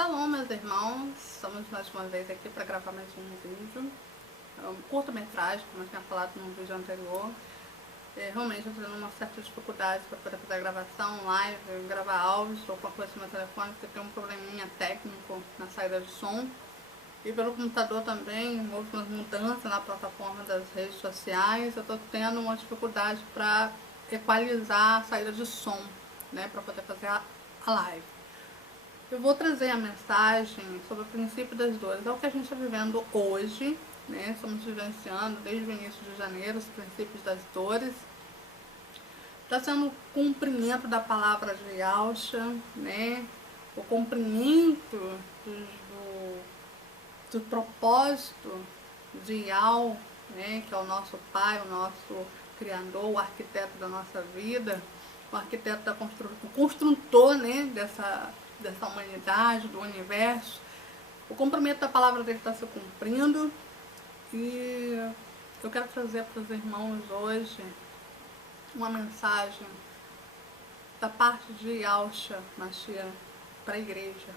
Shalom, meus irmãos, estamos mais uma vez aqui para gravar mais um vídeo, curta-metragem, como eu tinha falado no vídeo anterior. Realmente eu estou tendo uma certa dificuldade para poder fazer a gravação, live, gravar áudios ou alguma coisa no meu telefone, porque tem um probleminha técnico na saída de som. E pelo computador também, houve umas mudanças na plataforma das redes sociais, eu estou tendo uma dificuldade para equalizar a saída de som, né, para poder fazer a live. Eu vou trazer a mensagem sobre o princípio das dores. É o que a gente está vivendo hoje, né? Estamos vivenciando desde o início de janeiro os princípios das dores. Está sendo o cumprimento da palavra de Yahshua, né? O cumprimento do propósito de Yah, né? Que é o nosso Pai, o nosso Criador, o arquiteto da nossa vida, o arquiteto da o construtor, né? dessa humanidade, do universo. O cumprimento da palavra dele está se cumprindo e eu quero trazer para os irmãos hoje uma mensagem da parte de Yahshua Mashiach para a igreja.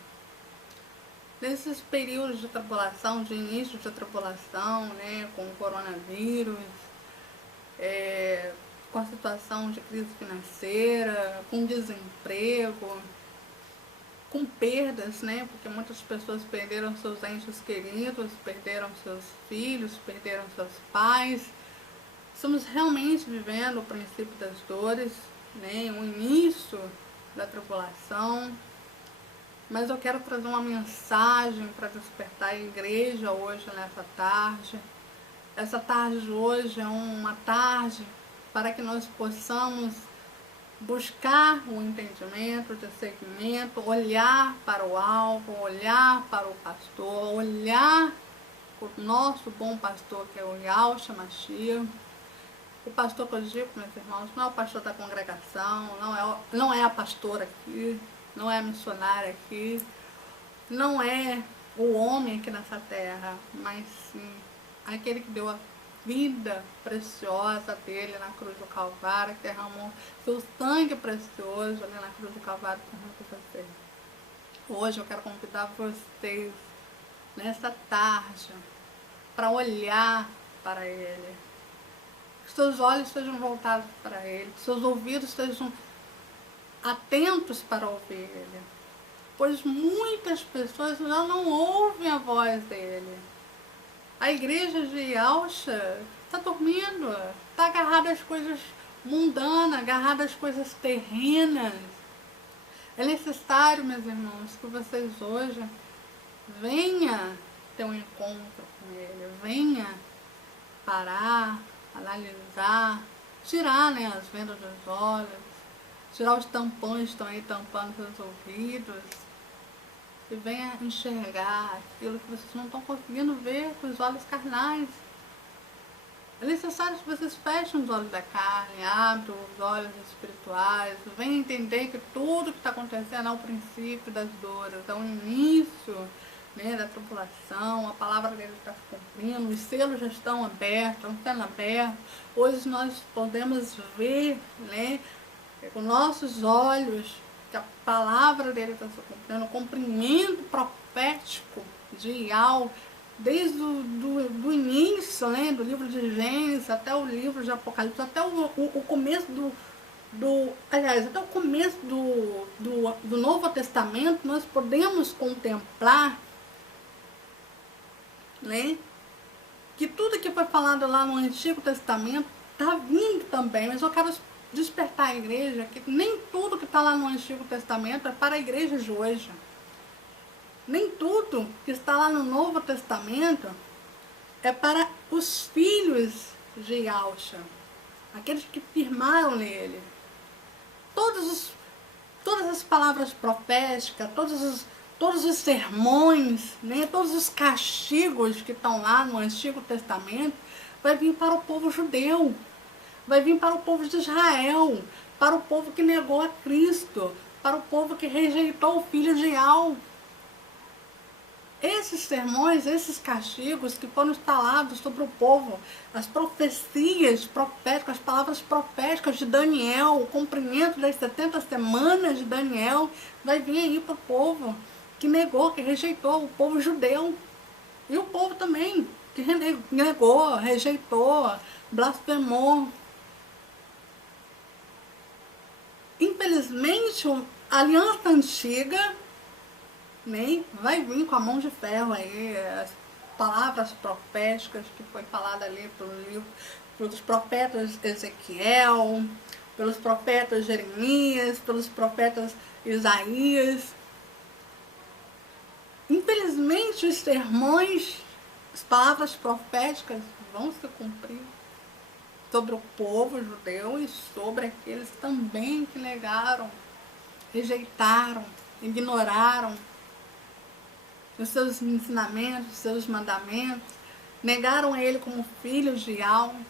Nesses períodos de tribulação, de início de tribulação, né, com o coronavírus, com a situação de crise financeira, com desemprego, com perdas, né? Porque muitas pessoas perderam seus entes queridos, perderam seus filhos, perderam seus pais. Estamos realmente vivendo o princípio das dores, né? O início da tribulação. Mas eu quero trazer uma mensagem para despertar a igreja hoje, nessa tarde. Essa tarde de hoje é uma tarde para que nós possamos buscar o entendimento, o discernimento, olhar para o alvo, olhar para o pastor, olhar para o nosso bom pastor, que é o Yahshua Mashiach. O pastor que eu digo, meus irmãos, não é o pastor da congregação, não é a pastora aqui, não é a missionária aqui, não é o homem aqui nessa terra, mas sim aquele que deu a vida preciosa dele na cruz do Calvário, que derramou seu sangue precioso ali na cruz do Calvário por você. Hoje eu quero convidar vocês nessa tarde para olhar para ele, que seus olhos estejam voltados para ele, que seus ouvidos estejam atentos para ouvir ele, pois muitas pessoas já não ouvem a voz dele. A igreja de Yahshua está dormindo, está agarrada às coisas mundanas, agarrada às coisas terrenas. É necessário, meus irmãos, que vocês hoje venham ter um encontro com ele, venha parar, analisar, tirar, né, as vendas dos olhos, tirar os tampões que estão aí tampando seus ouvidos, e venha enxergar aquilo que vocês não estão conseguindo ver com os olhos carnais. É necessário que vocês fechem os olhos da carne, abram os olhos espirituais, venham entender que tudo que está acontecendo é o princípio das dores, é o início, né, da tribulação. A palavra dele está se cumprindo, os selos já estão abertos, estão sendo abertos. Hoje nós podemos ver, né, com nossos olhos, que a palavra dele está se cumprindo, o cumprimento profético de Yah, desde do início, né, do livro de Gênesis até o livro de Apocalipse, até o começo aliás, até o começo do Novo Testamento, nós podemos contemplar, né, que tudo que foi falado lá no Antigo Testamento está vindo também, mas eu quero despertar a igreja que nem tudo que está lá no Antigo Testamento é para a igreja de hoje. Nem tudo que está lá no Novo Testamento é para os filhos de Yahshua, aqueles que firmaram nele. Todas as palavras proféticas, todos os sermões, né, todos os castigos que estão lá no Antigo Testamento vai vir para o povo judeu. Vai vir para o povo de Israel, para o povo que negou a Cristo, para o povo que rejeitou o Filho de Yah. Esses sermões, esses castigos que foram instalados sobre o povo, as profecias proféticas, as palavras proféticas de Daniel, o cumprimento das 70 semanas de Daniel, vai vir aí para o povo que negou, que rejeitou, o povo judeu. E o povo também, que negou, rejeitou, blasfemou. Infelizmente, a aliança antiga, né, vai vir com a mão de ferro aí, as palavras proféticas que foi falada ali pelos profetas Ezequiel, pelos profetas Jeremias, pelos profetas Isaías. Infelizmente, os sermões, as palavras proféticas vão se cumprir sobre o povo judeu e sobre aqueles também que negaram, rejeitaram, ignoraram os seus ensinamentos, os seus mandamentos, negaram ele como filho de Yahweh.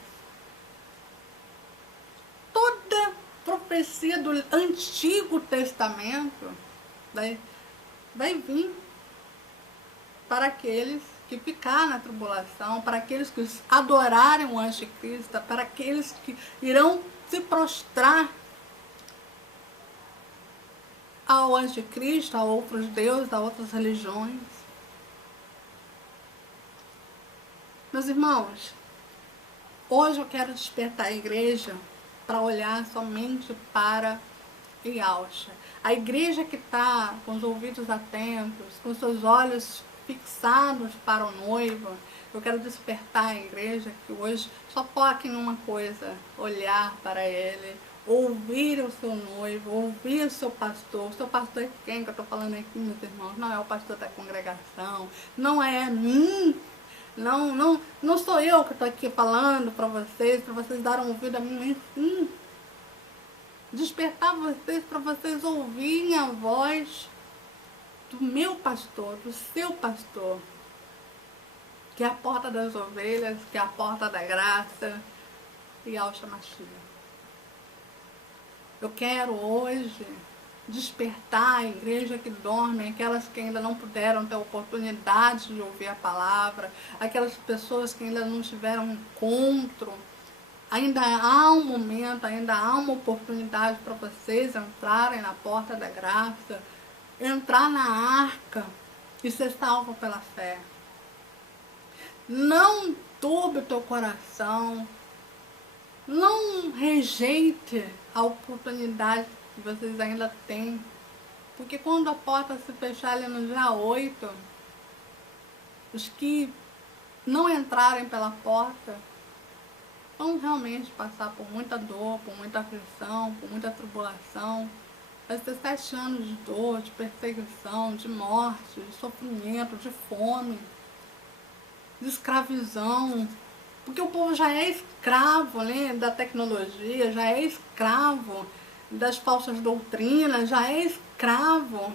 Toda profecia do Antigo Testamento vai vir para aqueles que ficar na tribulação, para aqueles que adorarem o anticristo, para aqueles que irão se prostrar ao anticristo, a outros deuses, a outras religiões. Meus irmãos, hoje eu quero despertar a igreja para olhar somente para Yahusha. A igreja que está com os ouvidos atentos, com seus olhos fixados para o noivo, eu quero despertar a igreja que hoje só foca em uma coisa: olhar para ele, ouvir o seu noivo, ouvir o seu pastor. O seu pastor é quem que eu estou falando aqui, meus irmãos? Não é o pastor da congregação, não é a mim, não sou eu que estou aqui falando para vocês darem ouvido a mim, mas sim despertar vocês para vocês ouvirem a voz do meu pastor, do seu pastor, que é a porta das ovelhas, que é a porta da graça, Yahusha Mashiach. Eu quero hoje despertar a igreja que dorme, aquelas que ainda não puderam ter oportunidade de ouvir a palavra, aquelas pessoas que ainda não tiveram encontro. Ainda há um momento, ainda há uma oportunidade para vocês entrarem na porta da graça, entrar na arca e ser salvo pela fé. Não turbe o teu coração, não rejeite a oportunidade que vocês ainda têm, porque quando a porta se fechar ali no dia 8, os que não entrarem pela porta vão realmente passar por muita dor, por muita aflição, por muita tribulação. Vai ter 7 anos de dor, de perseguição, de morte, de sofrimento, de fome, de escravidão. Porque o povo já é escravo, né, da tecnologia, já é escravo das falsas doutrinas, já é escravo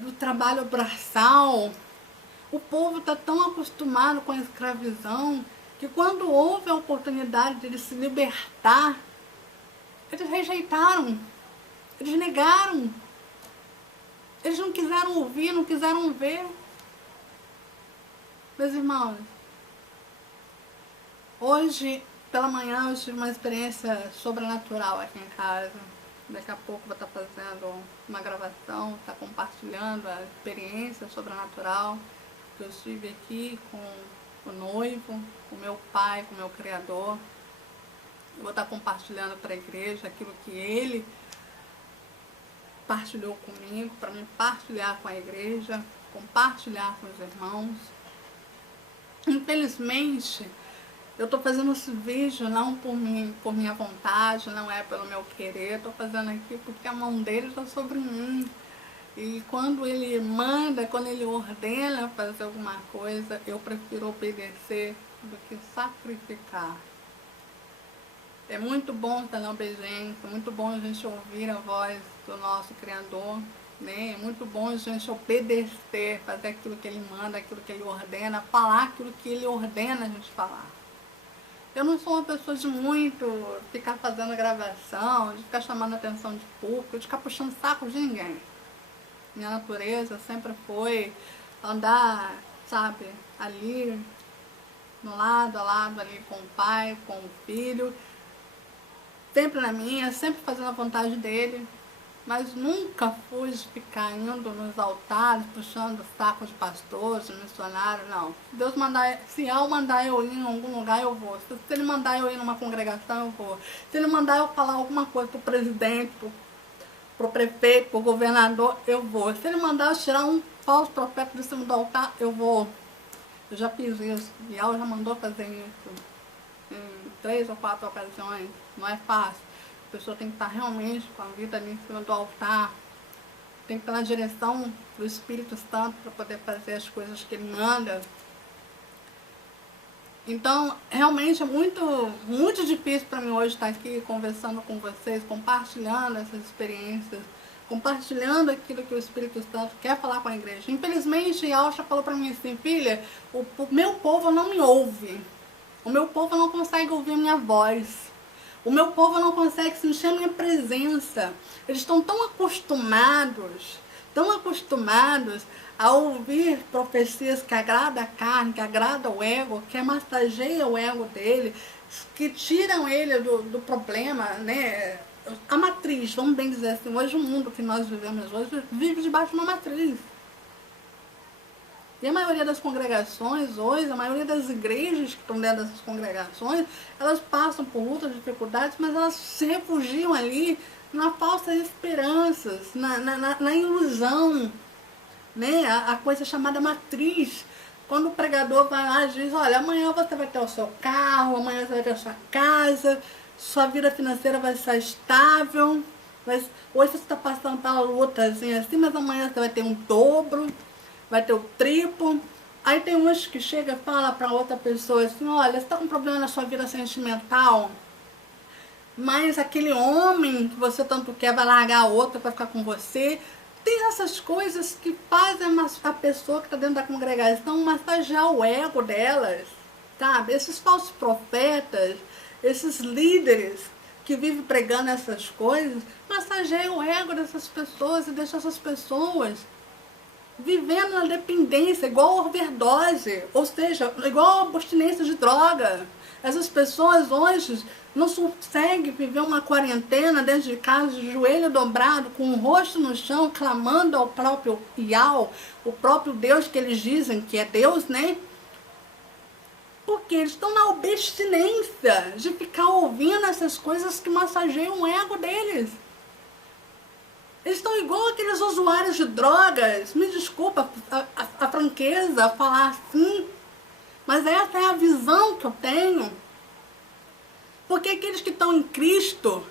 do trabalho braçal. O povo está tão acostumado com a escravidão que quando houve a oportunidade de eles se libertar, eles rejeitaram, eles negaram, eles não quiseram ouvir, não quiseram ver. Meus irmãos, hoje pela manhã eu tive uma experiência sobrenatural aqui em casa. Daqui a pouco vou estar fazendo uma gravação, estar compartilhando a experiência sobrenatural que eu tive aqui com o noivo, com o meu pai, com o meu Criador. Eu vou estar compartilhando para a igreja aquilo que ele partilhou comigo, para mim partilhar com a igreja, compartilhar com os irmãos. Infelizmente, eu estou fazendo esse vídeo não por minha vontade, não é pelo meu querer, estou fazendo aqui porque a mão dele está sobre mim. E quando ele manda, quando ele ordena fazer alguma coisa, eu prefiro obedecer do que sacrificar. É muito bom estar na obediência, é muito bom a gente ouvir a voz do nosso Criador, né? É muito bom a gente obedecer, fazer aquilo que ele manda, aquilo que ele ordena, falar aquilo que ele ordena a gente falar. Eu não sou uma pessoa de muito ficar fazendo gravação, de ficar chamando a atenção de público, de ficar puxando saco de ninguém. Minha natureza sempre foi andar, sabe, ali, no lado a lado, ali com o pai, com o filho, sempre na minha, sempre fazendo a vontade dele, mas nunca fui ficar indo nos altares, puxando o saco de pastores, de missionários, não. Se Deus mandar, se ao mandar eu ir em algum lugar, eu vou. Se ele mandar eu ir numa congregação, eu vou. Se ele mandar eu falar alguma coisa pro presidente, pro prefeito, pro governador, eu vou. Se ele mandar eu tirar um falso profeta de cima do altar, eu vou. Eu já fiz isso. E Al já mandou fazer isso em 3 ou 4 ocasiões. Não é fácil. A pessoa tem que estar realmente com a vida ali em cima do altar. Tem que estar na direção do Espírito Santo para poder fazer as coisas que ele manda. Então, realmente é muito difícil para mim hoje estar aqui conversando com vocês, compartilhando essas experiências, compartilhando aquilo que o Espírito Santo quer falar com a igreja. Infelizmente, Alcha falou para mim assim, filha, o meu povo não me ouve. O meu povo não consegue ouvir a minha voz. O meu povo não consegue sentir a minha presença. Eles estão tão acostumados a ouvir profecias que agradam a carne, que agradam o ego, que massageia o ego dele, que tiram ele do problema, né? A matriz, vamos bem dizer assim, hoje o mundo que nós vivemos hoje vive debaixo de uma matriz. E a maioria das congregações hoje, a maioria das igrejas que estão dentro dessas congregações, elas passam por lutas, dificuldades, mas elas se refugiam ali na falsa esperança, na ilusão, né? A coisa chamada matriz. Quando o pregador vai lá e diz, olha, amanhã você vai ter o seu carro, amanhã você vai ter a sua casa, sua vida financeira vai estar estável, mas hoje você está passando pela lutazinha assim, mas amanhã você vai ter um dobro, vai ter o triplo. Aí tem uns que chega e fala para outra pessoa assim, olha, você está com problema na sua vida sentimental, mas aquele homem que você tanto quer vai largar a outra para ficar com você. Tem essas coisas que fazem a pessoa que está dentro da congregação massagear o ego delas, sabe? Esses falsos profetas, esses líderes que vivem pregando essas coisas, massageiam o ego dessas pessoas e deixam essas pessoas vivendo na dependência, igual a overdose, ou seja, igual a abstinência de droga. Essas pessoas hoje não conseguem viver uma quarentena dentro de casa, de joelho dobrado, com o rosto no chão, clamando ao próprio Ial, o próprio Deus que eles dizem que é Deus, né? Porque eles estão na abstinência de ficar ouvindo essas coisas que massageiam o ego deles. Eles estão igual aqueles usuários de drogas. Me desculpa a franqueza, falar assim, mas essa é a visão que eu tenho. Porque aqueles que estão em Cristo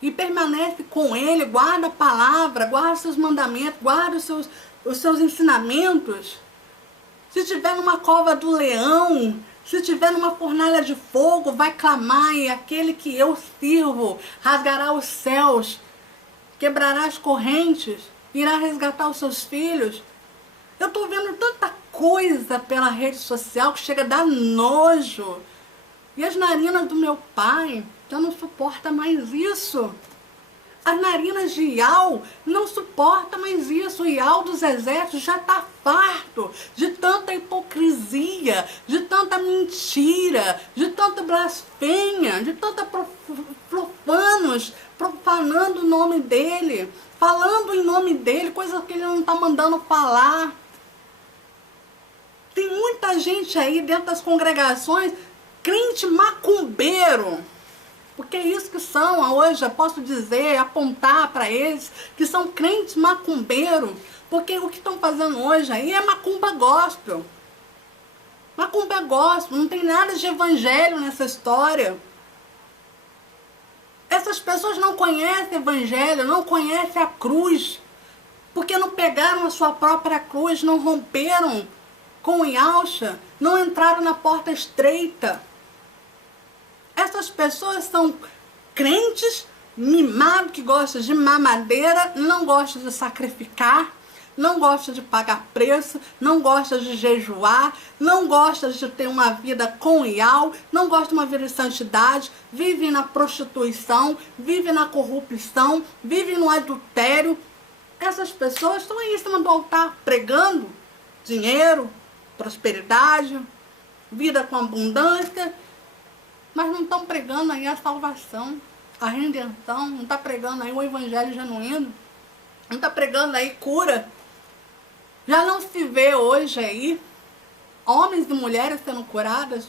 e permanecem com Ele, guarda a palavra, guarda seus mandamentos, guarda os seus ensinamentos. Se estiver numa cova do leão, se estiver numa fornalha de fogo, vai clamar, e aquele que eu sirvo rasgará os céus, quebrará as correntes, irá resgatar os seus filhos. Eu estou vendo tanta coisa pela rede social que chega a dar nojo. E as narinas do meu pai já não suportam mais isso. As narinas de Ial não suportam mais isso. O Ial dos exércitos já está farto de tanta hipocrisia, de tanta mentira, de tanta blasfêmia, de tanta profanos profanando o nome dele, falando em nome dele, coisa que ele não está mandando falar. Tem muita gente aí dentro das congregações, crente macumbeiro, porque é isso que são hoje, eu posso dizer, apontar para eles que são crentes macumbeiro, porque o que estão fazendo hoje aí é macumba gospel. Macumba gospel, não tem nada de evangelho nessa história. Essas pessoas não conhecem evangelho, não conhecem a cruz, porque não pegaram a sua própria cruz, não romperam com o Yahshua, não entraram na porta estreita. Essas pessoas são crentes mimados, que gostam de mamadeira, não gostam de sacrificar, não gostam de pagar preço, não gostam de jejuar, não gostam de ter uma vida com Ial, não gostam de uma vida de santidade, vivem na prostituição, vivem na corrupção, vivem no adultério. Essas pessoas estão aí em cima do altar pregando dinheiro, prosperidade, vida com abundância, mas não estão pregando aí a salvação. a redenção, não está pregando aí o evangelho genuíno, não está pregando aí cura. Já não se vê hoje aí homens e mulheres sendo curadas,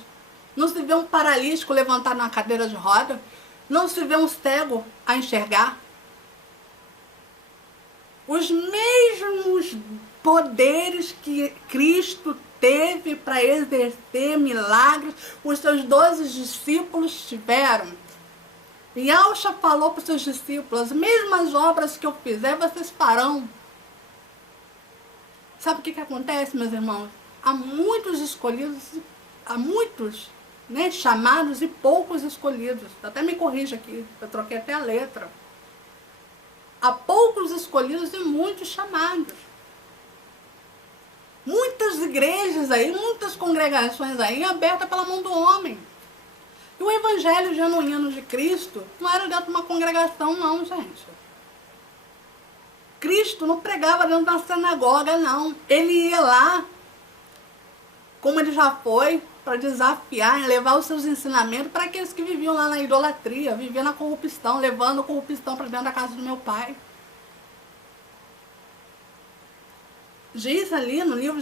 não se vê um paralítico levantado na cadeira de roda, não se vê um cego a enxergar. Os mesmos poderes que Cristo teve para exercer milagres, os seus 12 discípulos tiveram. E Yahshua falou para os seus discípulos: as mesmas obras que eu fizer, vocês farão. Sabe o que acontece, meus irmãos? Há muitos escolhidos, há muitos, né, chamados e poucos escolhidos. Até me corrija aqui, eu troquei até a letra. Há poucos escolhidos e muitos chamados. Muitas igrejas aí, muitas congregações aí abertas pela mão do homem. E o evangelho genuíno de Cristo não era dentro de uma congregação, não, gente. Cristo não pregava dentro da sinagoga, não. Ele ia lá, como ele já foi, para desafiar, levar os seus ensinamentos para aqueles que viviam lá na idolatria, viviam na corrupção, levando a corrupção para dentro da casa do meu pai. Diz ali no livro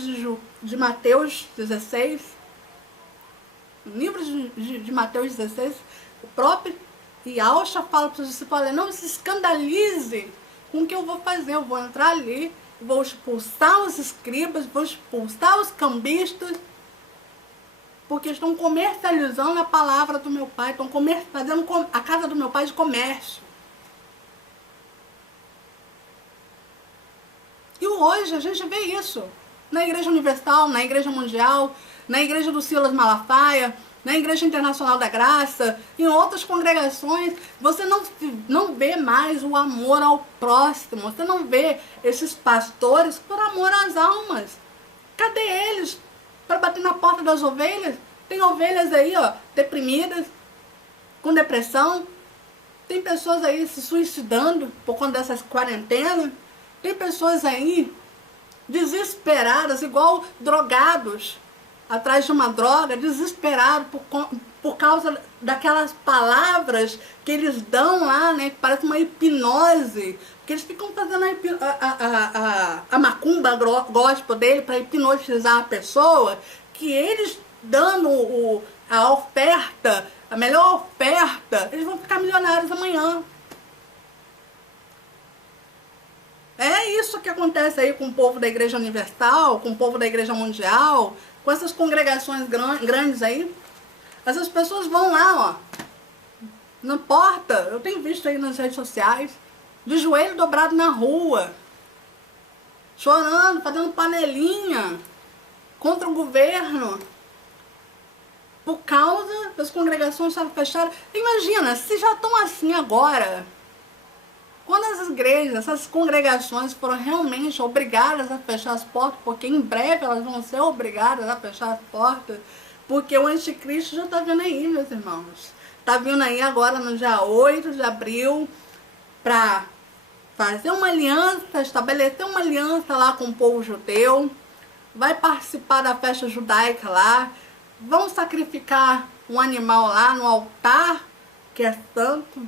de Mateus 16, no livro de Mateus 16, o próprio Yahshua fala para os discípulos: olha, não se escandalize com o que eu vou fazer, eu vou entrar ali, vou expulsar os escribas, vou expulsar os cambistas, porque estão comercializando a palavra do meu pai, estão fazendo a casa do meu pai de comércio. E hoje a gente vê isso na Igreja Universal, na Igreja Mundial, na Igreja do Silas Malafaia, na Igreja Internacional da Graça, em outras congregações. Você não vê mais o amor ao próximo, você não vê esses pastores por amor às almas. Cadê eles para bater na porta das ovelhas? Tem ovelhas aí, ó, deprimidas, com depressão, tem pessoas aí se suicidando por conta dessas quarentenas. Tem pessoas aí desesperadas, igual drogados, atrás de uma droga, desesperados por causa daquelas palavras que eles dão lá, né, que parece uma hipnose, porque eles ficam fazendo a macumba gospel dele para hipnotizar a pessoa, que eles dando a oferta, a melhor oferta, eles vão ficar milionários amanhã. É isso que acontece aí com o povo da Igreja Universal, com o povo da Igreja Mundial, com essas congregações grandes aí. Essas pessoas vão lá, ó, na porta, eu tenho visto aí nas redes sociais, de joelho dobrado na rua, chorando, fazendo panelinha contra o governo, por causa das congregações estarem fechadas. Imagina, se já estão assim agora, quando as igrejas, essas congregações foram realmente obrigadas a fechar as portas, porque em breve elas vão ser obrigadas a fechar as portas, porque o anticristo já está vindo aí, meus irmãos. Está vindo aí agora no dia 8 de abril para fazer uma aliança, estabelecer uma aliança lá com o povo judeu, vai participar da festa judaica lá, vão sacrificar um animal lá no altar, que é santo,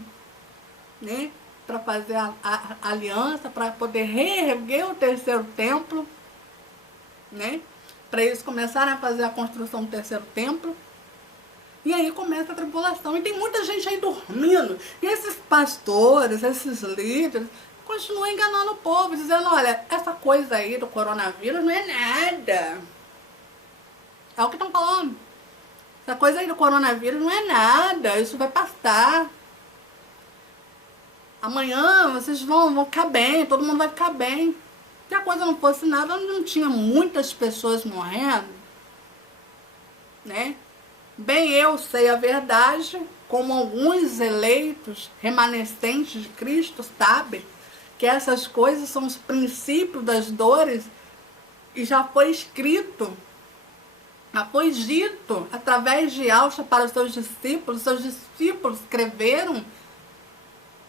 né? Para fazer a aliança, para poder reerguer o terceiro templo, né? Para eles começarem a fazer a construção do terceiro templo. E aí começa a tribulação. E tem muita gente aí dormindo. E esses pastores, esses líderes, continuam enganando o povo, dizendo: olha, essa coisa aí do coronavírus não é nada. É o que estão falando. Essa coisa aí do coronavírus não é nada, isso vai passar. Amanhã vocês vão ficar bem, todo mundo vai ficar bem. Se a coisa não fosse nada, não tinha muitas pessoas morrendo, né? Bem, eu sei a verdade, como alguns eleitos remanescentes de Cristo sabem, que essas coisas são os princípios das dores, e já foi escrito, já foi dito através de Yahshua para os seus discípulos escreveram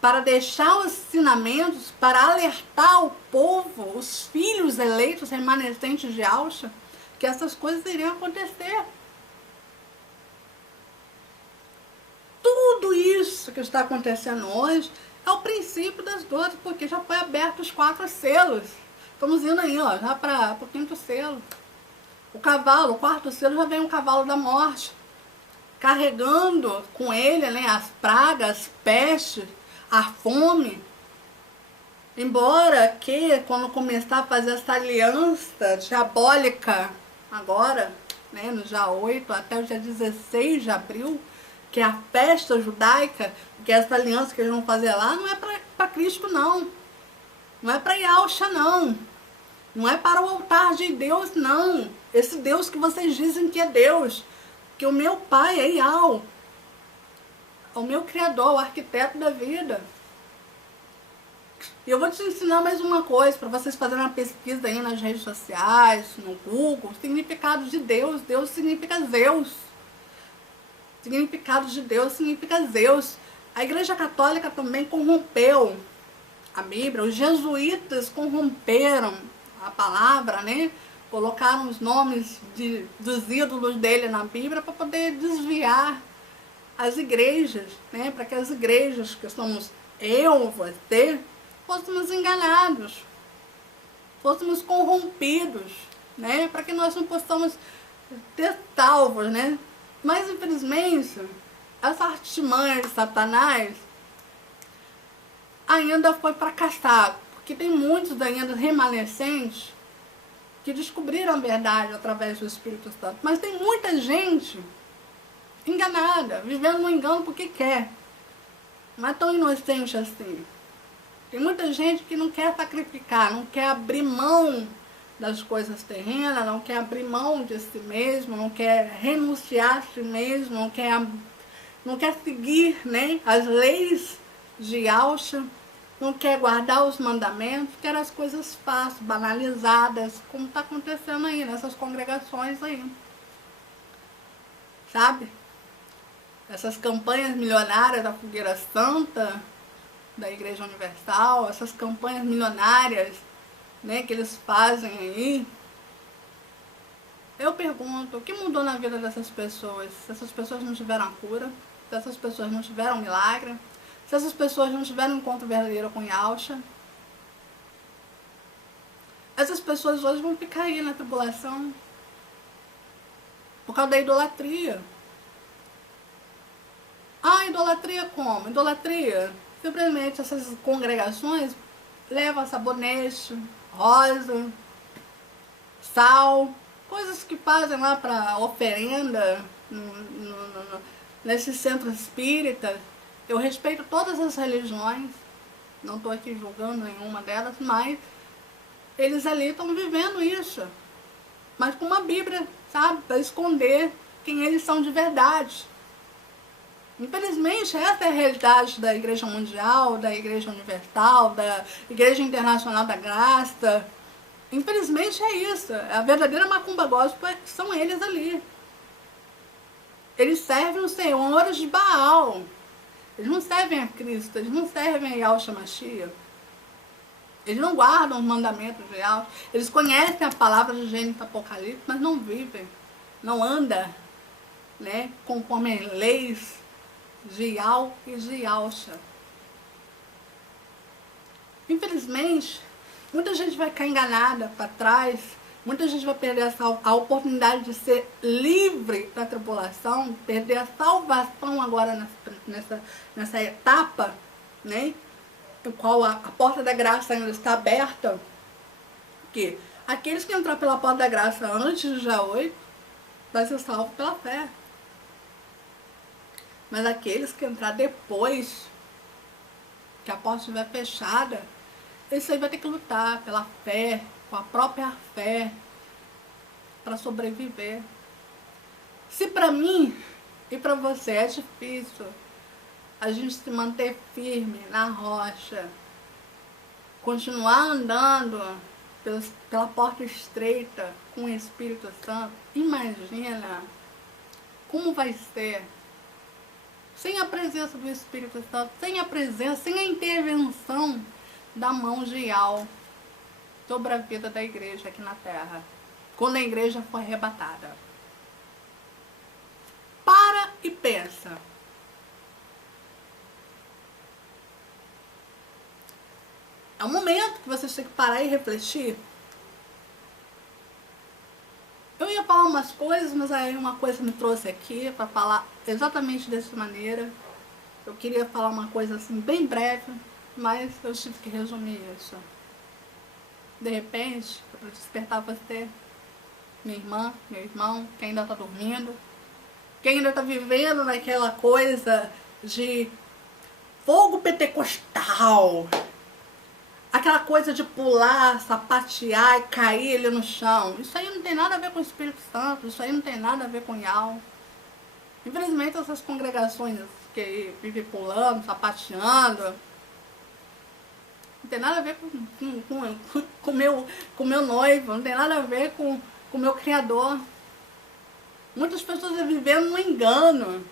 para deixar os ensinamentos, para alertar o povo, os filhos eleitos remanescentes de Yahshua, que essas coisas iriam acontecer. Tudo isso que está acontecendo hoje é o princípio das dores, porque já foi aberto os 4 selos. Estamos indo aí, ó, já para o 5º selo. O cavalo, o 4º selo, já vem o cavalo da morte, carregando com ele, né, as pragas, as pestes, a fome. Embora que, quando começar a fazer essa aliança diabólica, agora, né, no dia 8 até o dia 16 de abril, que é a festa judaica, que essa aliança que eles vão fazer lá, não é para Cristo, não. Não é para Yahshua, não. Não é para o altar de Deus, não. Esse Deus que vocês dizem que é Deus. Que o meu pai é Yahweh. O meu Criador, o arquiteto da vida. E eu vou te ensinar mais uma coisa, para vocês fazerem uma pesquisa aí nas redes sociais, no Google. Significado de Deus. Deus significa Zeus. Significado de Deus significa Zeus. A Igreja Católica também corrompeu a Bíblia. Os jesuítas corromperam a palavra, né? Colocaram os nomes dos ídolos dele na Bíblia para poder desviar as igrejas, né? Para que as igrejas, que somos eu, você, fôssemos enganados, fôssemos corrompidos, né? Para que nós não possamos ter salvos, né? Mas, infelizmente, essa artimanha de Satanás ainda foi fracassada, porque tem muitos ainda remanescentes que descobriram a verdade através do Espírito Santo. Mas tem muita gente enganada, vivendo no engano porque quer. Não é tão inocente assim. Tem muita gente que não quer sacrificar, não quer abrir mão das coisas terrenas, não quer abrir mão de si mesmo, não quer renunciar a si mesmo, não quer seguir, né, as leis de Yahshua, não quer guardar os mandamentos, quer as coisas fáceis, banalizadas, como está acontecendo aí nessas congregações aí. Sabe? Essas campanhas milionárias da Fogueira Santa, da Igreja Universal, essas campanhas milionárias, né, que eles fazem aí. Eu pergunto, o que mudou na vida dessas pessoas? Se essas pessoas não tiveram a cura, se essas pessoas não tiveram um milagre, se essas pessoas não tiveram um encontro verdadeiro com Yahshua, essas pessoas hoje vão ficar aí na tribulação por causa da idolatria. Ah, idolatria como? Idolatria, simplesmente essas congregações levam sabonete, rosa, sal, coisas que fazem lá para oferenda nesse centro espírita. Eu respeito todas as religiões, não estou aqui julgando nenhuma delas, mas eles ali estão vivendo isso, mas com uma Bíblia, sabe, para esconder quem eles são de verdade. Infelizmente, essa é a realidade da Igreja Mundial, da Igreja Universal, da Igreja Internacional da Graça. Infelizmente é isso. A verdadeira macumba gospel são eles ali. Eles servem os senhores de Baal. Eles não servem a Cristo, eles não servem a Yahshua Mashiach. Eles não guardam os mandamentos de Yahshua. Eles conhecem a palavra de Gênesis Apocalipse, mas não vivem. Não andam, né, conforme as leis de Yahweh e de Yahshua. Infelizmente, muita gente vai ficar enganada para trás, muita gente vai perder a oportunidade de ser livre da tribulação, perder a salvação agora nessa etapa, né, em qual a porta da graça ainda está aberta, que aqueles que entrar pela porta da graça antes de dia 8 vai ser salvo pela fé. Mas aqueles que entrar depois que a porta estiver fechada, esse aí vai ter que lutar pela fé, com a própria fé, para sobreviver. Se para mim e para você é difícil a gente se manter firme na rocha, continuar andando pela porta estreita com o Espírito Santo, imagina como vai ser sem a presença do Espírito Santo, sem a presença, sem a intervenção da mão de Yahweh sobre a vida da igreja aqui na terra, quando a igreja for arrebatada. Para e pensa. É um momento que vocês têm que parar e refletir. Eu ia falar umas coisas, mas aí uma coisa me trouxe aqui para falar exatamente dessa maneira. Eu queria falar uma coisa assim bem breve, mas eu tive que resumir isso. De repente, para despertar você, minha irmã, meu irmão, quem ainda está dormindo, quem ainda está vivendo naquela coisa de fogo pentecostal, aquela coisa de pular, sapatear e cair ele no chão. Isso aí não tem nada a ver com o Espírito Santo, isso aí não tem nada a ver com Yau. Infelizmente essas congregações que vivem pulando, sapateando, não tem nada a ver com meu noivo, não tem nada a ver com o meu Criador. Muitas pessoas estão vivendo no engano.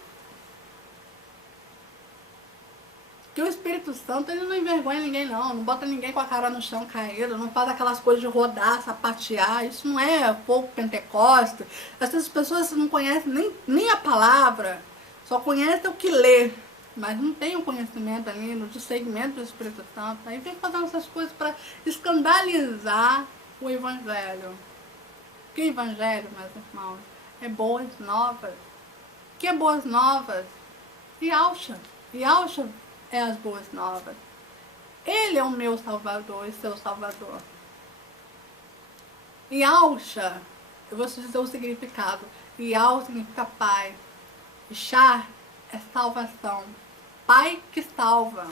Que o Espírito Santo, ele não envergonha ninguém não bota ninguém com a cara no chão caído, não faz aquelas coisas de rodar, sapatear, isso não é fogo pentecoste. Essas pessoas não conhecem nem a palavra, só conhecem o que lê, mas não tem o conhecimento ali, no discernimento do Espírito Santo. Aí vem fazendo essas coisas para escandalizar o Evangelho. Que Evangelho, meus irmãos? É boas novas. Que é boas novas? Yahshua é as boas novas. Ele é o meu Salvador e seu Salvador. Yahshua, eu vou te dizer o significado. Yahshua significa Pai. Shah é salvação. Pai que salva.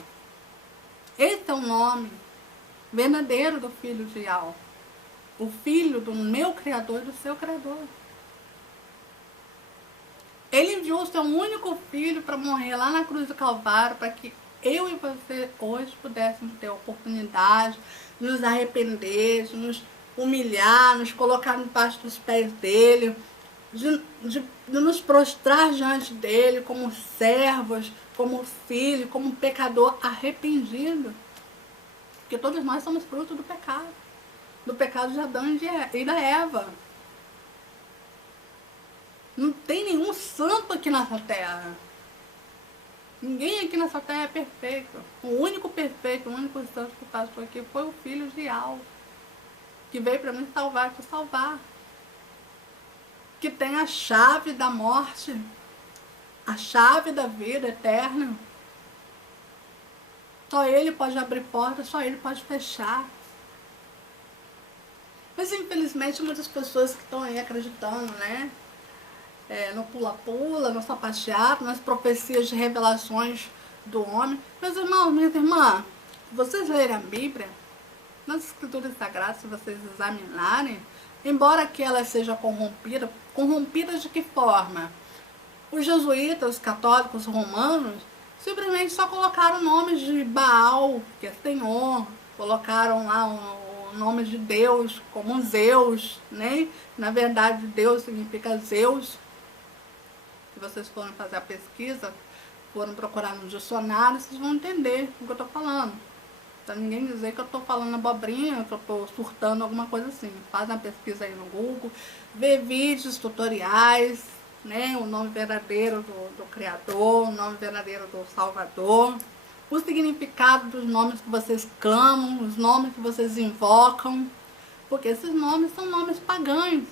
Esse é o nome verdadeiro do Filho de Yahweh. O Filho do meu Criador e do seu Criador. Ele enviou o seu único Filho para morrer lá na cruz do Calvário, para que eu e você hoje pudéssemos ter a oportunidade de nos arrepender, de nos humilhar, nos colocar debaixo dos pés dele, de nos prostrar diante dele como servos, como filho, como pecador arrependido. Porque todos nós somos fruto do pecado de Adão e da Eva. Não tem nenhum santo aqui nessa terra. Ninguém aqui nessa terra é perfeito. O único perfeito, o único santo que passou aqui foi o Filho de Yahweh, que veio para me salvar, te salvar. Que tem a chave da morte, a chave da vida eterna. Só Ele pode abrir portas, só Ele pode fechar. Mas infelizmente muitas pessoas que estão aí acreditando, né? No pula-pula, no sapateado, nas profecias de revelações do homem. Meus irmãos, minhas irmãs, se vocês lerem a Bíblia, nas Escrituras Sagradas, se vocês examinarem, embora que ela seja corrompida de que forma? Os jesuítas, os católicos romanos, simplesmente só colocaram o nome de Baal, que é Senhor, colocaram lá o nome de Deus como Zeus, né? Na verdade, Deus significa Zeus. Se vocês forem fazer a pesquisa, forem procurar no dicionário, vocês vão entender o que eu estou falando. Pra ninguém dizer que eu estou falando abobrinha, que eu estou surtando alguma coisa assim. Faz uma pesquisa aí no Google, vê vídeos, tutoriais, né? O nome verdadeiro do Criador, o nome verdadeiro do Salvador, o significado dos nomes que vocês clamam, os nomes que vocês invocam, porque esses nomes são nomes pagãos,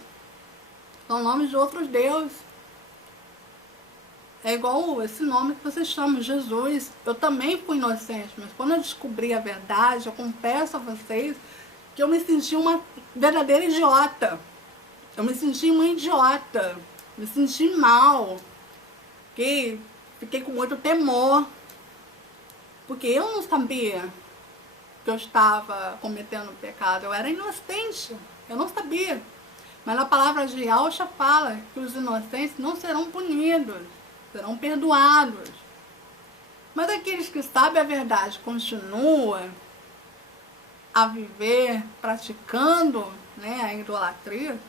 são nomes de outros deuses. É igual esse nome que vocês chamam, Jesus. Eu também fui inocente, mas quando eu descobri a verdade, eu confesso a vocês que eu me senti uma verdadeira idiota. Eu me senti uma idiota. Me senti mal. Fiquei com muito temor. Porque eu não sabia que eu estava cometendo pecado. Eu era inocente. Eu não sabia. Mas na palavra de Yahshua fala que os inocentes não serão punidos, serão perdoados. Mas aqueles que sabem a verdade continuam a viver praticando, né, a idolatria,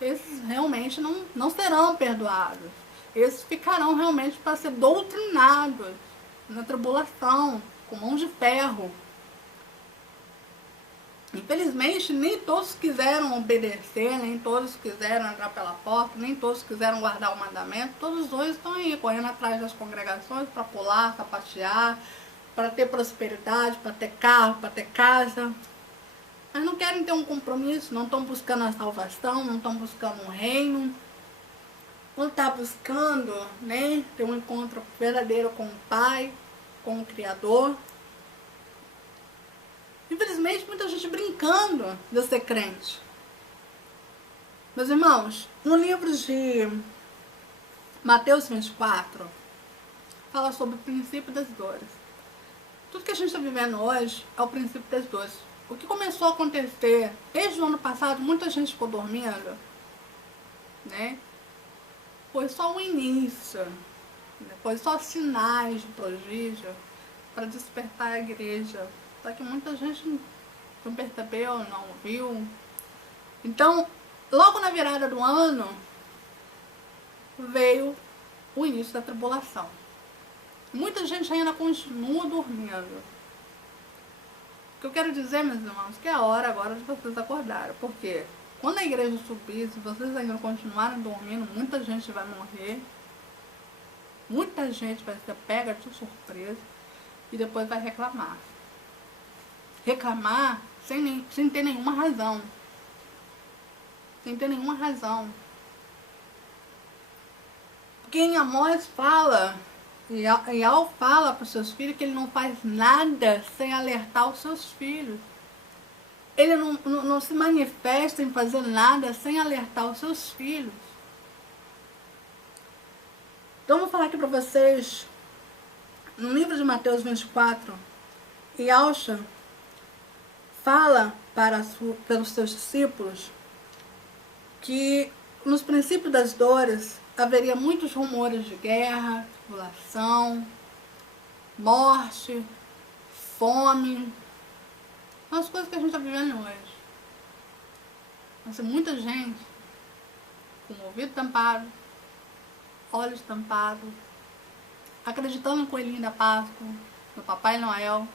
esses realmente não serão perdoados. Esses ficarão realmente para ser doutrinados na tribulação, com mãos de ferro. Infelizmente, nem todos quiseram obedecer, nem todos quiseram entrar pela porta, nem todos quiseram guardar o mandamento. Todos hoje estão aí, correndo atrás das congregações para pular, sapatear, para ter prosperidade, para ter carro, para ter casa, mas não querem ter um compromisso, não estão buscando a salvação, não estão buscando um reino, não estão buscando, né, ter um encontro verdadeiro com o Pai, com o Criador. Infelizmente, muita gente brincando de ser crente. Meus irmãos, no livro de Mateus 24, fala sobre o princípio das dores. Tudo que a gente está vivendo hoje é o princípio das dores. O que começou a acontecer desde o ano passado, muita gente ficou dormindo, né? Foi só o início, né? Foi só sinais de prodígio para despertar a igreja. Só que muita gente não percebeu, não viu. Então, logo na virada do ano, veio o início da tribulação. Muita gente ainda continua dormindo. O que eu quero dizer, meus irmãos, que é a hora agora de vocês acordarem. Porque quando a igreja subir, se vocês ainda continuarem dormindo, muita gente vai morrer. Muita gente vai ser pega de surpresa e depois vai reclamar. Reclamar sem ter nenhuma razão. Sem ter nenhuma razão. Porque em Amós fala, e ao fala para os seus filhos que ele não faz nada sem alertar os seus filhos. Ele não se manifesta em fazer nada sem alertar os seus filhos. Então eu vou falar aqui para vocês, no livro de Mateus 24, Yahshua fala pelos seus discípulos que nos princípios das dores haveria muitos rumores de guerra, tribulação, morte, fome, as coisas que a gente está vivendo hoje. Mas tem muita gente com o ouvido tampado, olhos tampados, acreditando no coelhinho da Páscoa, no Papai Noel,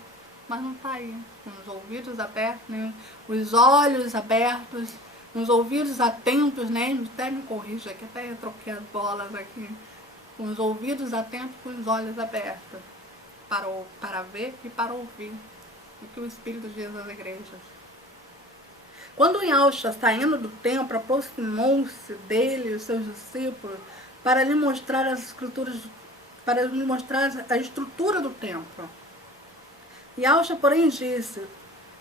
mas não está aí, com os ouvidos abertos, né? Os olhos abertos, os ouvidos atentos, né? Até me corrija aqui, até eu troquei as bolas aqui. Com os ouvidos atentos, com os olhos abertos, para ver e para ouvir o que o Espírito diz às igrejas. Quando Yahshua, saindo do templo, aproximou-se dele e os seus discípulos para lhe mostrar as escrituras, para lhe mostrar a estrutura do templo. Yahshua, porém, disse: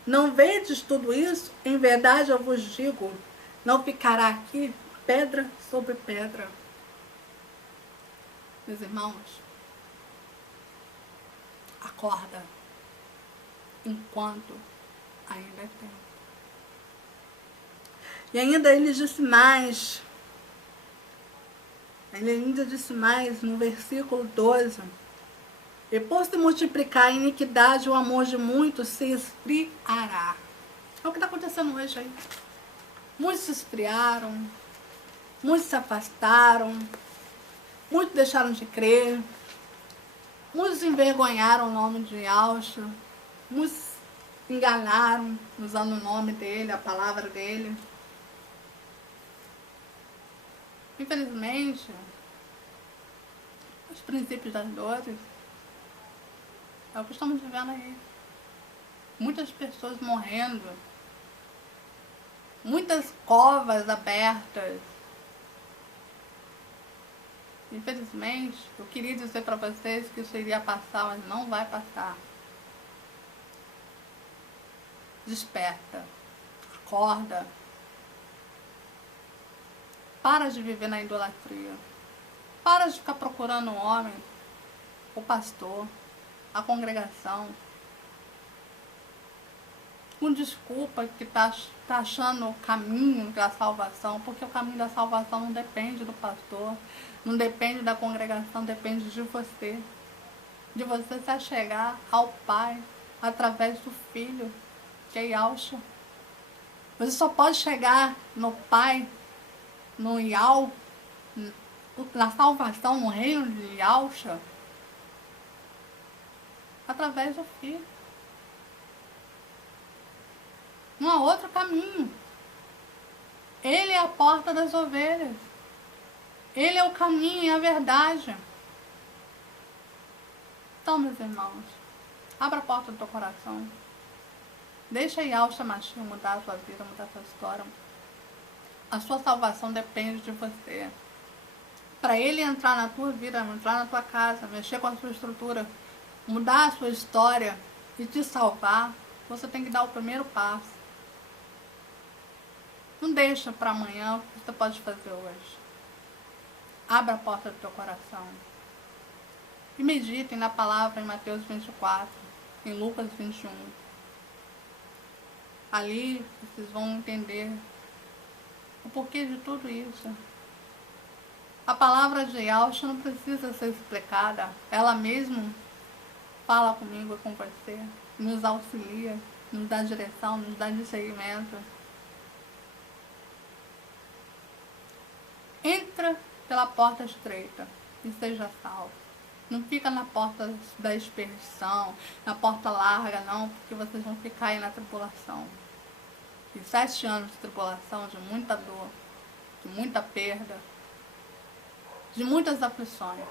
não vedes tudo isso? Em verdade eu vos digo, não ficará aqui pedra sobre pedra. Meus irmãos, acorda enquanto ainda é tempo. E ainda ele disse mais. Ele ainda disse mais no versículo 12. Depois de multiplicar a iniquidade, o amor de muitos se esfriará. É o que está acontecendo hoje aí. Muitos se esfriaram, muitos se afastaram, muitos deixaram de crer, muitos envergonharam o nome de Yahshua, muitos enganaram usando o nome dele, a palavra dele. Infelizmente, os princípios das dores é o que estamos vivendo aí. Muitas pessoas morrendo, muitas covas abertas. Infelizmente, eu queria dizer para vocês que isso iria passar, mas não vai passar. Desperta, acorda. Para de viver na idolatria. Para de ficar procurando o homem, o pastor, a congregação, com desculpa que tá achando o caminho da salvação, porque o caminho da salvação não depende do pastor, não depende da congregação, depende de você se achegar ao Pai através do Filho, que é Yahshua. Você só pode chegar no Pai, no Yahweh, na salvação, no reino de Yahshua, através do Filho. Não há outro caminho. Ele é a porta das ovelhas. Ele é o caminho e a verdade. Então, meus irmãos, Abra a porta do teu coração. Deixa Yahshua Mashiach mudar a tua vida, mudar a tua história. A sua salvação depende de você. Para ele entrar na tua vida, entrar na tua casa, mexer com a sua estrutura, mudar a sua história e te salvar, você tem que dar o primeiro passo. Não deixa para amanhã o que você pode fazer hoje. Abra a porta do teu coração. E meditem na palavra em Mateus 24, em Lucas 21. Ali vocês vão entender o porquê de tudo isso. A palavra de Yahshua não precisa ser explicada. Ela mesma fala comigo e com você. Nos auxilia, nos dá direção, nos dá discernimento. Entra pela porta estreita e seja salvo. Não fica na porta da experdição, na porta larga, não, porque vocês vão ficar aí na tribulação. E 7 anos de tribulação, de muita dor, de muita perda, de muitas aflições.